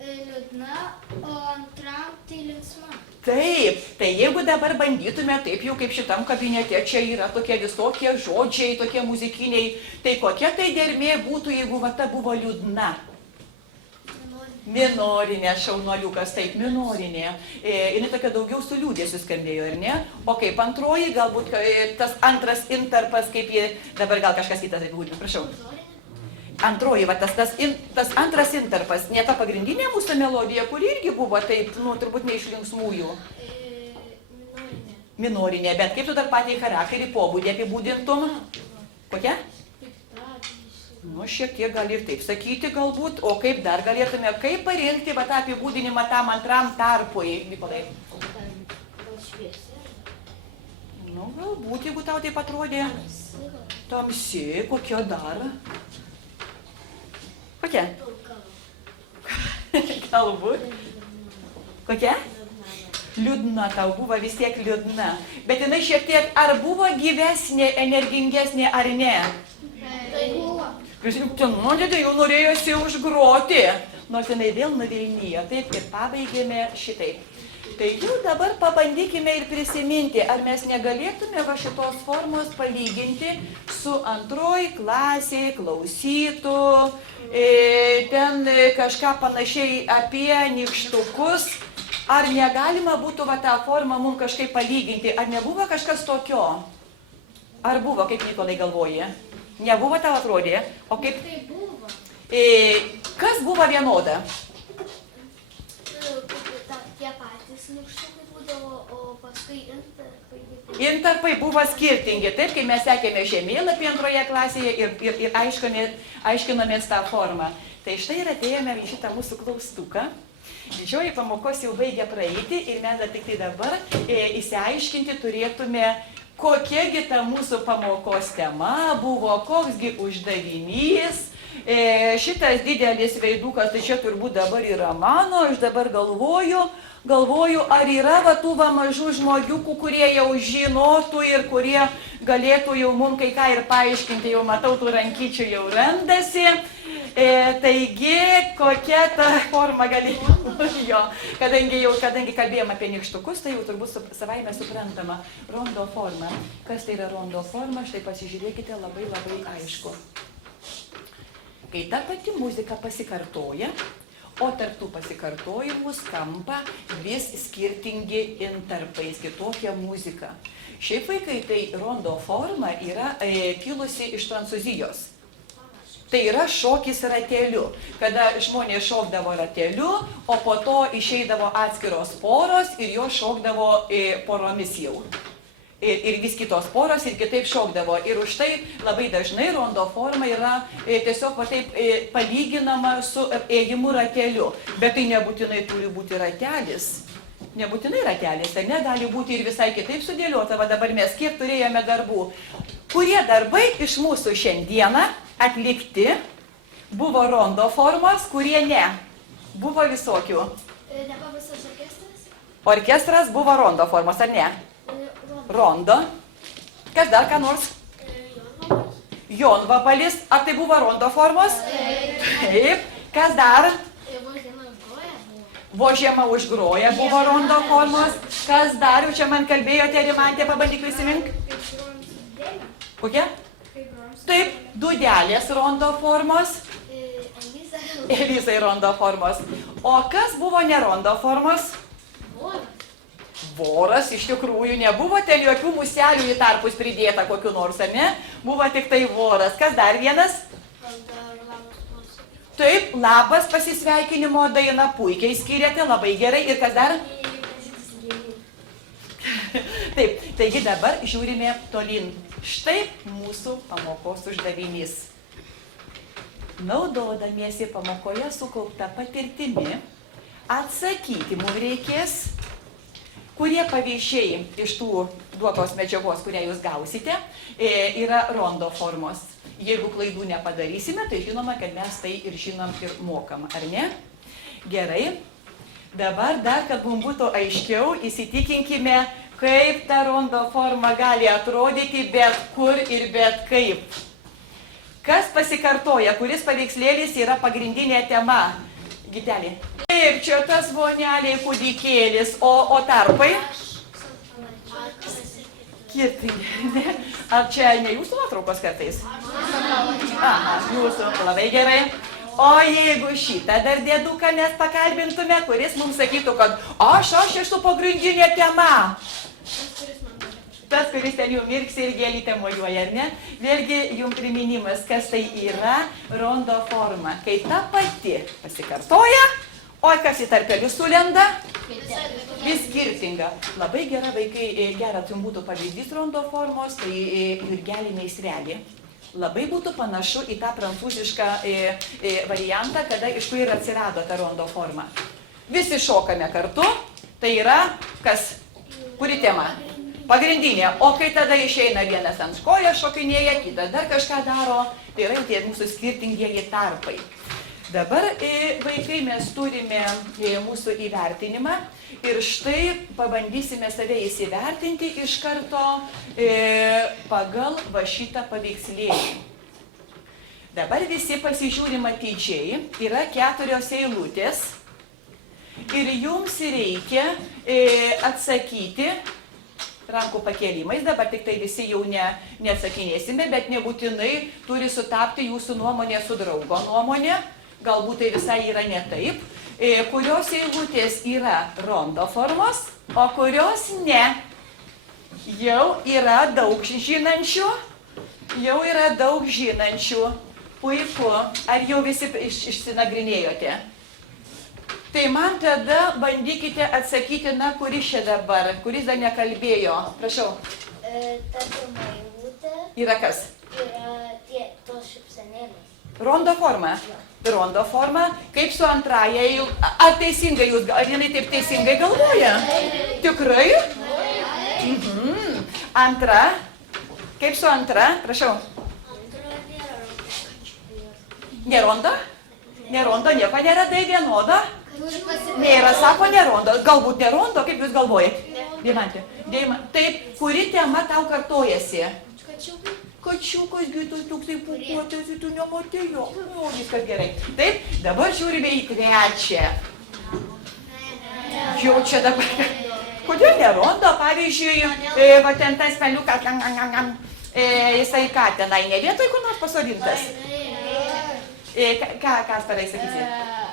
liūdna, o antram tai linksma. Taip, tai jeigu dabar bandytume taip jau kaip šitam kabinete, čia yra tokie visokie žodžiai, tokie muzikiniai, tai kokia tai dermė būtų, jeigu ta buvo liūdna? Minorinė, šaunuoliukas, taip, minorinė. Ir tokia daugiau su liūdėsiu skambėjo, ar ne? O kaip antroji, galbūt tas antras intarpas, kaip jie, dabar gal kažkas kitas apibūdina, prašau. Antroji, tas antras intarpas, ne ta pagrindinė mūsų melodija, kuri irgi buvo taip, turbūt ne iš linksmųjų. Minorinė, bet kaip tu dar patį charakterį pobūdį apibūdintum? Kokia? Šiek tiek gali ir taip sakyti galbūt, o kaip dar galėtume, kaip parinkti tą apibūdinimą tam antram tarpui, Mykolai? Gal šviesi? Galbūt, jeigu tau taip atrodė. Tamsi, kokia dar? Kokia? Galbūt. Kokia? Liūdna tau buvo, vis tiek liūdna. Bet jinai šiek tiek, ar buvo gyvesnė, energingesnė, ar ne? Tai buvo. Tai jau norėjosi užgroti. Nors jinai vėl nuvilnijo. Taip, ir pabaigėme šitaip. Tai jau dabar pabandykime ir prisiminti, ar mes negalėtume šitos formos palyginti su antroj klasėj klausytų, ten kažką panašiai apie nykštukus. Ar negalima būtų tą formą mums kažkaip palyginti? Ar nebuvo kažkas tokio? Ar buvo, kaip Mykolai galvoja? Nebuvo, tau atrodė? O kaip? Tai buvo. Kas buvo vienoda? Tie patys nykštukai būdavo, o paskui intarpai. Intarpai buvo skirtingi, taip, kai mes sekėme žemėlapį antroje klasėje ir aiškinomės tą formą. Tai štai ir atėjome į šitą mūsų klaustuką. Didžioji pamokos jau baigia praeiti ir mes tik tai dabar įsiaiškinti turėtume, kokiagi ta mūsų pamokos tema buvo, koksgi uždavinys. Šitas didelis veidukas, tai čia turbūt dabar yra mano, aš dabar galvoju, ar yra tų mažų žmogiukų, kurie jau žinotų ir kurie galėtų jau mums kai ką ir paaiškinti, jau matau, tų rankyčių jau randasi. Taigi, kokia ta forma galėtų būti jo, kadangi kalbėjom apie nykštukus, tai jau turbūt savaime suprantama rondo forma. Kas tai yra rondo forma, štai pasižiūrėkite, labai labai aišku. Kai ta pati muzika pasikartoja, o tarp tų pasikartojimų skamba vis skirtingi intarpai, kitokia muzika. Šiaip vaikai, tai rondo forma yra kilusi iš Prancūzijos. Tai yra šokis rateliu, kada žmonės šokdavo rateliu, o po to išeidavo atskiros poros ir jos šokdavo poromis jau. Ir vis kitos poros ir kitaip šokdavo. Ir už tai labai dažnai rondo forma yra tiesiog taip palyginama su ėjimu rateliu. Bet tai nebūtinai turi būti ratelis. Nebūtinai ratelis, tai negali būti ir visai kitaip sudėliota. Va dabar mes kiek turėjome darbų. Kurie darbai iš mūsų šiandieną atlikti buvo rondo formos, kurie ne. Buvo visokių. Nepaprastas orkestras. Orkestras buvo rondo formos, ar ne? Rondo. Kas dar ką nors? Jonvabalis. Ar tai buvo rondo formos? Taip. Kas dar? Vožiema užgroja buvo rondo formos. Kas dar? Jau čia man kalbėjote, Rimantė, pabandyk prisimink. Kokia? Taip, dūdelės rondo formos. Elizai rondo formos. O kas buvo ne rondo formos? Voras, iš tikrųjų, nebuvo ten jokių muselių į tarpus pridėta kokiu nors, ar ne? Buvo tik tai voras. Kas dar vienas? Taip, labas pasisveikinimo daina, puikiai skiriate, labai gerai. Ir kas dar? Taip, taigi dabar žiūrime tolyn. Štai mūsų pamokos uždavinys. Naudodamiesi pamokoje sukaupta patirtimi, atsakyti mums reikės, kurie pavyzdžiai iš tų duotos medžiagos, kurią jūs gausite, yra rondo formos. Jeigu klaidų nepadarysime, tai žinoma, kad mes tai ir žinom ir mokam, ar ne? Gerai. Dabar dar, kad mums būtų aiškiau, įsitikinkime, kaip ta rondo forma gali atrodyti bet kur ir bet kaip. Kas pasikartoja, kuris paveikslėlis yra pagrindinė tema? Gitelė. Taip, čia tas voneliai kūdikėlis, o tarpai? Kiti, ne? Ar čia ne jūsų nuotraukos kartais? Aha, jūsų, labai gerai. O jeigu šitą dar dėduką mes pakalbintume, kuris mums sakytų, kad aš esu pagrindinė tema. Tas, kuris ten jums mirksi ir gėlytę mojuoja, ar ne? Vėlgi jums priminimas, kas tai yra rondo forma. Kai ta pati pasikartoja, o kas į tarpelius sulenda? Vis skirtinga. Labai gera vaikai, geras jums būtų pavyzdys rondo formos, tai jurgelį meistrelį. Labai būtų panašu į tą prancūzišką variantą, kada iš kur ir atsirado ta rondo forma. Visi šokame kartu, tai yra kas? Kuri tema? Pagrindinė. O kai tada išeina vienas ant kojos šokinėja, kitas dar kažką daro, tai yra tie mūsų skirtingieji tarpai. Dabar, vaikai, mes turime mūsų įvertinimą ir štai pabandysime save įsivertinti iš karto pagal va šitą paveikslėlį. Dabar visi pasižiūrim atidžiai, yra 4 eilutės ir jums reikia atsakyti rankų pakėlimais, dabar tik tai visi jau neatsakinėsime, bet nebūtinai turi sutapti jūsų nuomonė su draugo nuomonė. Galbūt tai visai yra ne taip, kurios eilutės yra rondo formos, o kurios ne. Jau yra daug žinančių, Puiku. Ar jau visi išsinagrinėjote? Tai man tada bandykite atsakyti, kuris čia dabar, kuris dar nekalbėjo. Prašau. Ta pirma eilutė. Yra kas? Yra tos šypsenėlės. Rondo forma. Rondo forma. Kaip su antraja eilutė? Ar teisingai jūs, ar jinai taip teisingai galvoja? Tikrai? Antra. Kaip su antra? Prašau. Antra nėra rondo. Nerondo? Nerondo, nieko nėra, tai vienoda. Nėra, sako, nerondo. Galbūt nerondo, kaip jūs galvojate? Deimantė. Taip, kuri tema tau kartojasi? Kačiukas, gytas, toksai pūkuotas, tu nematėjo. O, viskas gerai. Taip, dabar žiūrime į trečią. Jau čia dabar. Kodėl nerondo? Pavyzdžiui, va ten tas peliukas, jisai ką tenai, ne vietoj kur nors pasodintas? Ką Kasparai sakysi?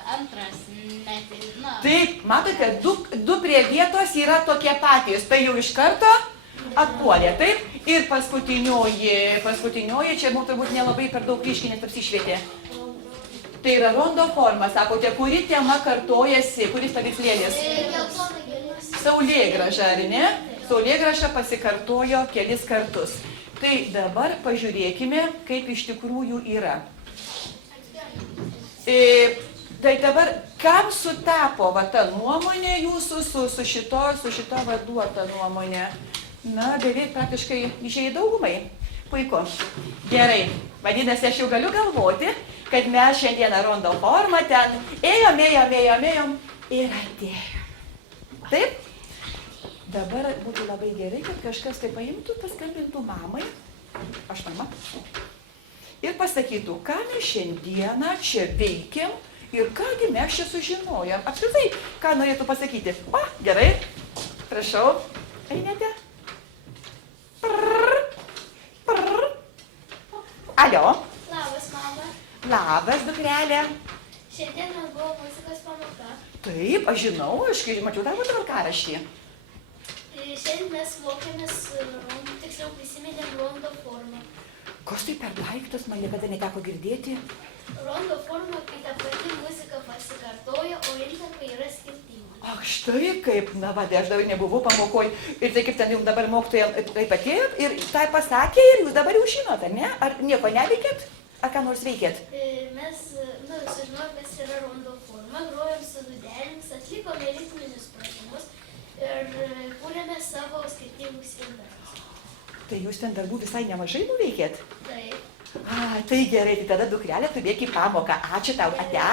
Antras, net ir, Taip, matote, du prie vietos yra tokie patys, tai jau iš karto atpuolė, taip? Ir paskutinioji, čia mums turbūt nelabai per daug ryškiai net apsišvietė. Tai yra rondo forma, sakote, kuri tema kartojasi, kuris paveikslėlis? Saulėgrąža, ar ne? Saulėgrąža pasikartojo kelis kartus. Tai dabar pažiūrėkime, kaip iš tikrųjų yra. Tai dabar, kam sutapo va ta nuomonė jūsų su šita vaduota nuomonė? Na, beveik praktiškai išėjai daugumai. Puiku. Gerai. Vadinasi, aš jau galiu galvoti, kad mes šiandieną rondo formą ten ėjom ir atėjom. Taip? Dabar būtų labai gerai, kad kažkas tai paimtų, paskambintų mamai. Aš mama. Ir pasakytų, ką mes šiandieną čia veikiam ir kągi mes čia sužinojom. Apskritai, ką norėtų pasakyti. O, gerai. Prašau. Einate. Alio. Labas, mama. Labas, dukrelė. Šiandien man buvo muzikos pamoka. Taip, aš žinau, aš mačiau tavo tvarkaraštį. Šiandien mes mokėmės, tiksliau prisiminėm rondo formą. Kas tai per daiktas, man niekada neteko girdėti. Rondo forma, kai ta pati muzika pasikartoja, o intakai yra skirtingi. Ak, štai kaip, na vadai, aš dabar nebuvau pamokoj. Ir tai kaip ten jums dabar mokytoja taip atėjo ir tai pasakė ir jūs dabar jau žinote, ne? Ar nieko neveikėt? Ar ką nors veikėt? Mes, sužinojom, kas yra rondo forma, grojom su dūdelėmis, atlikome ritminius pratimus ir kūrėme savo skirtingus intakus. Tai jūs ten darbų visai nemažai nuveikėt? Taip. A, tai gerai, tai tada dukrelė tu bėk į pamoką. Ačiū tau, ate.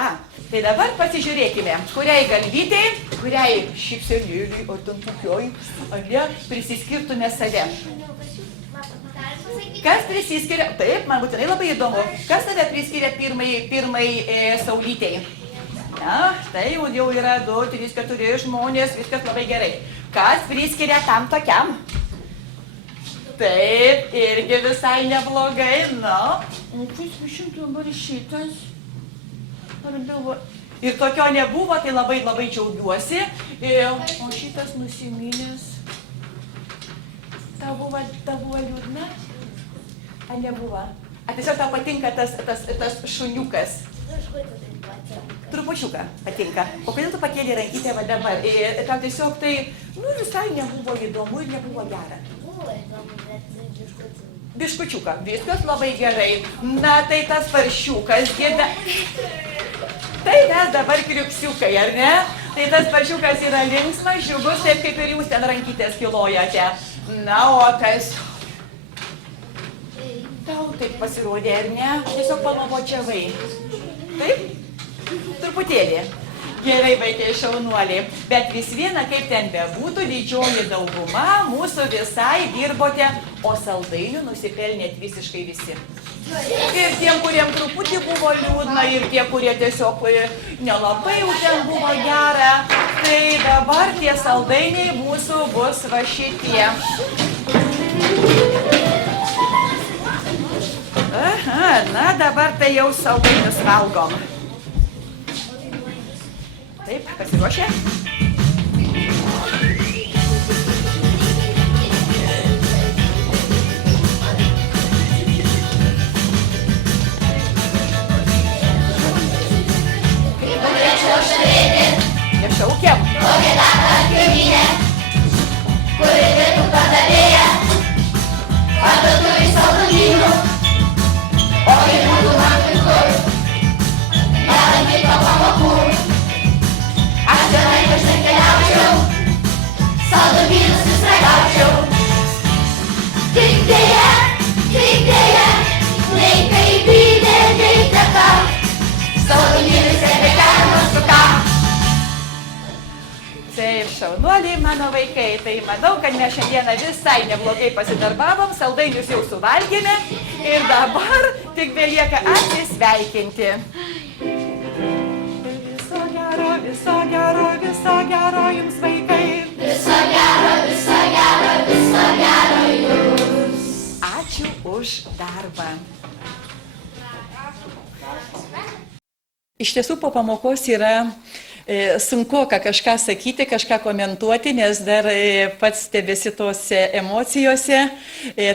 Tai dabar pasižiūrėkime, kuriai galvytei, kuriai šypsenėliui, ar ten pukioj, ar ne, prisiskirtume save. Kas prisiskiria, taip, man būtinai labai įdomu, kas tave priskiria pirmai saulytei? Na, tai jau yra 2, 3, 4 žmonės, viskas labai gerai. Kas priskiria tam tokiam? Taip, irgi visai neblogai, na. O kas šimtų dabar šitas? Ir tokio nebuvo, tai labai džiaugiuosi. O šitas nusiminęs. Tau buvo liūdna? Ar nebuvo? Ar tiesiog tau patinka tas šuniukas? Trupučiuką patinka. O kodėl tu pakėlė rankytę va dabar? Tau tiesiog tai, visai nebuvo įdomu ir nebuvo gera. Biškučiuką, viskas labai gerai. Na, tai tas paršiukas gėda. Tai mes dabar kriuksiukai, ar ne? Tai tas paršiukas yra linksmas, džiugus, taip kaip ir jūs ten rankytės kilojate. Na, o tas... Tau taip pasirodė, ar ne? Tiesiog panovočiavai. Taip? Truputėlį. Gerai, vaikai šaunuoliai, bet vis viena, kaip ten bebūtų, didžioji dauguma mūsų visai dirbote, o saldainių nusipelnėt visiškai visi. Ir tiem, kuriem truputį buvo liūdna, ir tie, kurie tiesiog nelabai jau ten buvo gera, tai dabar tie saldainiai mūsų bus va šitie. Aha, na dabar tai jau saldainius valgom. Taip, pasiruošę? Nešaukiam. Kokia data kaimynė, kuri pietų pardavėja, parduotuvėj saldumynų, o kai būtų man kai kur, nelankyt po pamokų. Aš tenai dažnai keliaučiau, saldumynus vis ragaučiau. Tik dėja, nei kaimynė, nei teta, saldumynus nebegalima suka. Taip, šaunuoliai mano vaikai, tai manau, kad mes šiandieną visai neblogai pasidarbavom, saldainius jau suvalgėme ir dabar tik belieka atsisveikinti. Viso gero jums vaikai. Viso gero jums. Ačiū už darbą. Iš tiesų po pamokos yra sunku kažką sakyti, kažką komentuoti, nes dar pats stebėsi tose emocijose,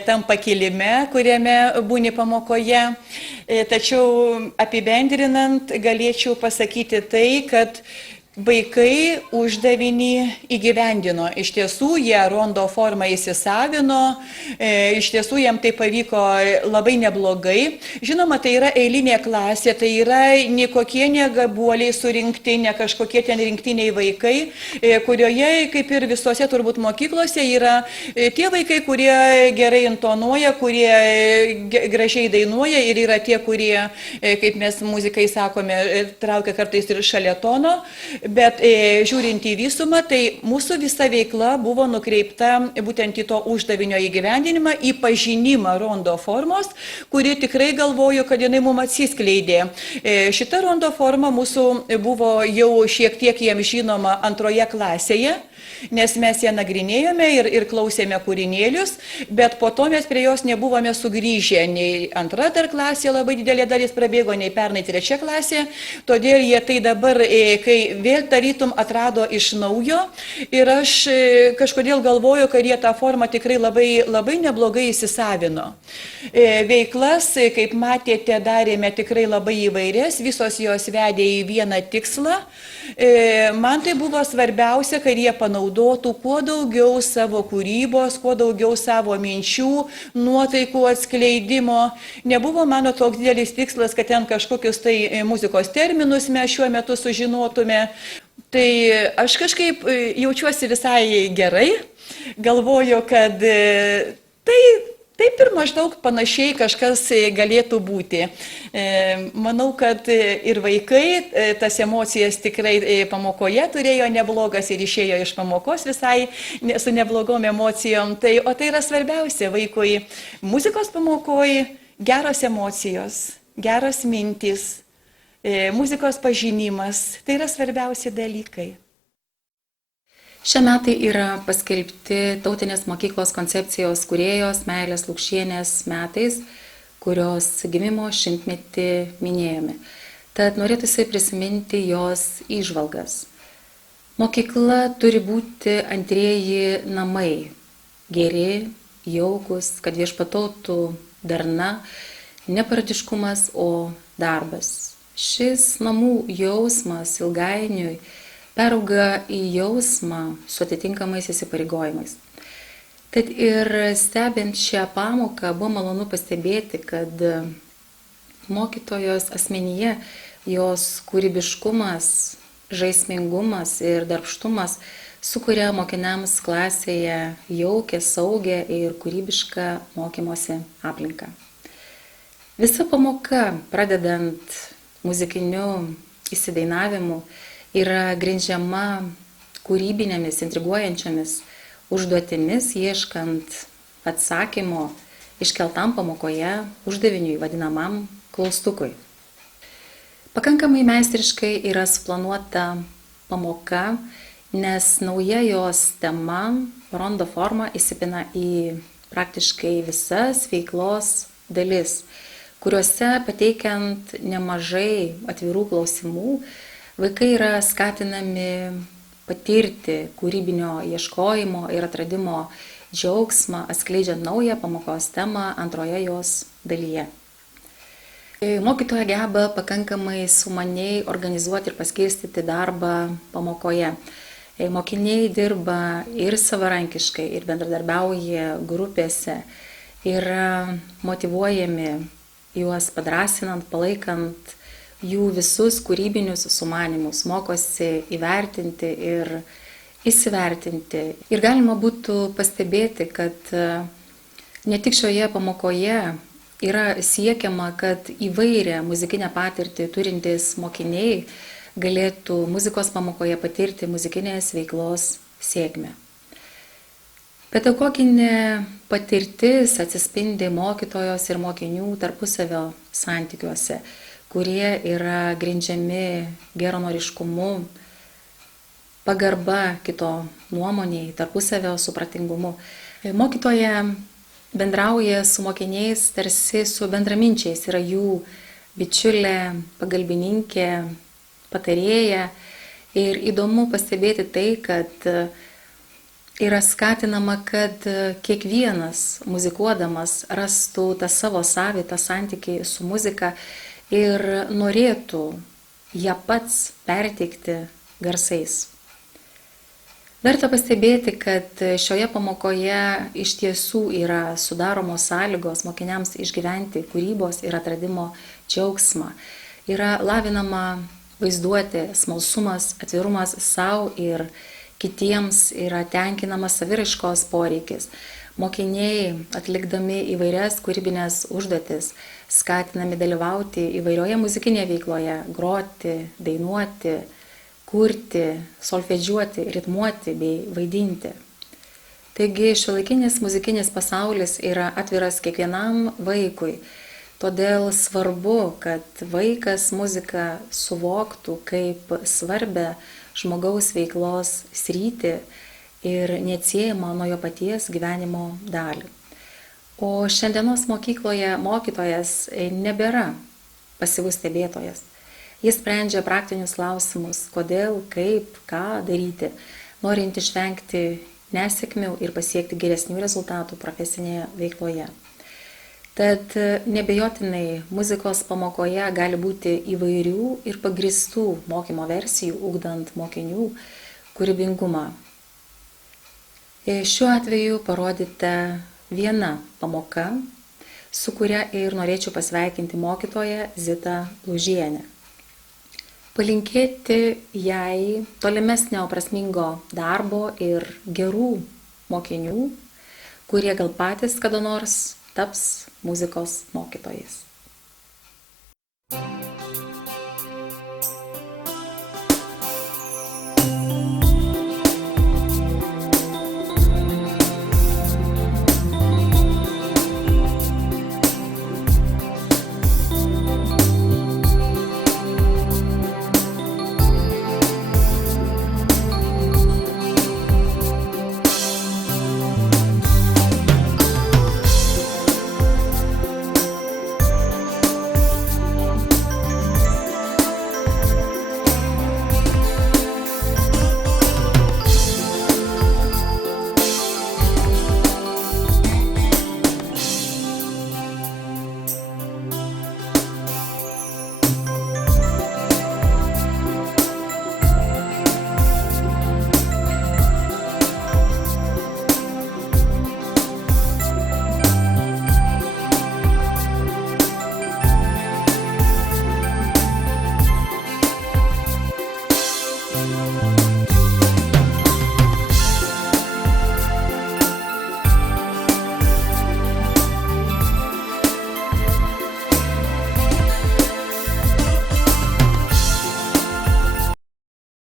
tam pakilime, kuriame būni pamokoje. Tačiau apibendrinant galėčiau pasakyti tai, kad Vaikai uždavinį įgyvendino. Iš tiesų, jie rondo formą įsisavino, iš tiesų, jiems tai pavyko labai neblogai. Žinoma, tai yra eilinė klasė, tai yra ne kokie negabuoliai surinkti, ne kažkokie ten rinktiniai vaikai, kurioje, kaip ir visose turbūt mokyklose, yra tie vaikai, kurie gerai intonuoja, kurie gražiai dainuoja ir yra tie, kurie, kaip mes muzikai sakome, traukia kartais ir šalia tono. Bet žiūrint į visumą, tai mūsų visa veikla buvo nukreipta būtent į to uždavinio įgyvendinimą, į pažinimą rondo formos, kuri tikrai galvoju, kad jinai mums atsiskleidė. Šita rondo forma mūsų buvo jau šiek tiek jiems žinoma antroje klasėje, nes mes ją nagrinėjome ir klausėme kūrinėlius, bet po to mes prie jos nebuvome sugrįžę, nei antra dar klasė labai didelė dalis prabėgo, nei pernai trečia klasė, todėl jie tai dabar, kai vėl tarytum atrado iš naujo ir aš kažkodėl galvoju, kad jie tą formą tikrai labai, labai neblogai įsisavino. Veiklas, kaip matėte, darėme tikrai labai įvairias, visos jos vedė į vieną tikslą. Man tai buvo svarbiausia, kad jie panaudotų kuo daugiau savo kūrybos, kuo daugiau savo minčių, nuotaikų atskleidimo. Nebuvo mano toks didelis tikslas, kad ten kažkokius tai muzikos terminus mes šiuo metu sužinotume. Tai aš kažkaip jaučiuosi visai gerai, galvoju, kad taip ir maždaug panašiai kažkas galėtų būti. Manau, kad ir vaikai tas emocijas tikrai pamokoje turėjo neblogas ir išėjo iš pamokos visai su neblogom emocijom. O tai yra svarbiausia vaikui. Muzikos pamokoje geros emocijos, geros mintys, muzikos pažinimas. Tai yra svarbiausi dalykai. Šie metai yra paskelbti Tautinės mokyklos koncepcijos kūrėjos Meilės Lukšienės metais, kurios gimimo 100-metį minėjome. Tad norėtųsi prisiminti jos įžvalgas. Mokykla turi būti antrieji namai, geri, jaukus, kad viešpatautų darna, ne paradiškumas, o darbas. Šis namų jausmas ilgainiui perauga į jausmą su atitinkamais įsipareigojimais. Tad ir stebint šią pamoką buvo malonu pastebėti, kad mokytojos asmenyje jos kūrybiškumas, žaismingumas ir darbštumas sukuria mokiniams klasėje jaukę, saugę ir kūrybišką mokymosi aplinką. Visa pamoka, pradedant muzikiniu įsidainavimu, yra grindžiama kūrybinėmis, intriguojančiamis užduotimis, ieškant atsakymo iškeltam pamokoje uždaviniui vadinamam klaustukui. Pakankamai meistriškai yra suplanuota pamoka, nes nauja jos tema, rondo forma, įsipina į praktiškai visas veiklos dalis, kuriuose pateikiant nemažai atvirų klausimų, vaikai yra skatinami patirti kūrybinio ieškojimo ir atradimo džiaugsmą, atskleidžiant naują pamokos temą antroje jos dalyje. Mokytoja geba pakankamai sumaniai organizuoti ir paskirstyti darbą pamokoje. Mokiniai dirba ir savarankiškai, ir bendradarbiauja grupėse, yra motyvuojami, juos padrasinant, palaikant jų visus kūrybinius sumanymus, mokosi įvertinti ir įsivertinti. Ir galima būtų pastebėti, kad ne tik šioje pamokoje yra siekiama, kad įvairią muzikinę patirtį turintys mokiniai galėtų muzikos pamokoje patirti muzikinės veiklos sėkmę. Pedagoginė patirtis atsispindi mokytojos ir mokinių tarpusavio santykiuose, kurie yra grindžiami geranoriškumu, pagarba kito nuomoniai, tarpusavio supratingumu. Mokytoja bendrauja su mokiniais tarsi su bendraminčiais, yra jų bičiulė, pagalbininkė, patarėja. Ir įdomu pastebėti tai, kad yra skatinama, kad kiekvienas muzikuodamas rastų tą savo savitą santykį su muzika ir norėtų ją pats perteikti garsais. Verta pastebėti, kad šioje pamokoje iš tiesų yra sudaromos sąlygos mokiniams išgyventi kūrybos ir atradimo džiaugsmą. Yra lavinama vaizduotė, smalsumas, atvirumas savo ir kitiems, yra tenkinamas saviraiškos poreikis. Mokiniai, atlikdami įvairias kūrybinės užduotis, skatinami dalyvauti įvairioje muzikinėje veikloje, groti, dainuoti, kurti, solfedžiuoti, ritmuoti bei vaidinti. Taigi šiuolaikinis muzikinis pasaulis yra atviras kiekvienam vaikui. Todėl svarbu, kad vaikas muziką suvoktų kaip svarbę žmogaus veiklos sritį ir neatsiejamą nuo jo paties gyvenimo dalį. O šiandienos mokykloje mokytojas nebėra pasyvus stebėtojas. Jis sprendžia praktinius klausimus, kodėl, kaip, ką daryti, norint išvengti nesėkmių ir pasiekti geresnių rezultatų profesinėje veikloje. Tad nebejotinai muzikos pamokoje gali būti įvairių ir pagristų mokymo versijų, ugdant mokinių kūrybingumą. Šiuo atveju parodyta viena pamoka, su kuria ir norėčiau pasveikinti mokytoją Zitą Lūžienę. Palinkėti jai tolimesnio prasmingo darbo ir gerų mokinių, kurie gal patys kada nors taps muzikos mokytojais.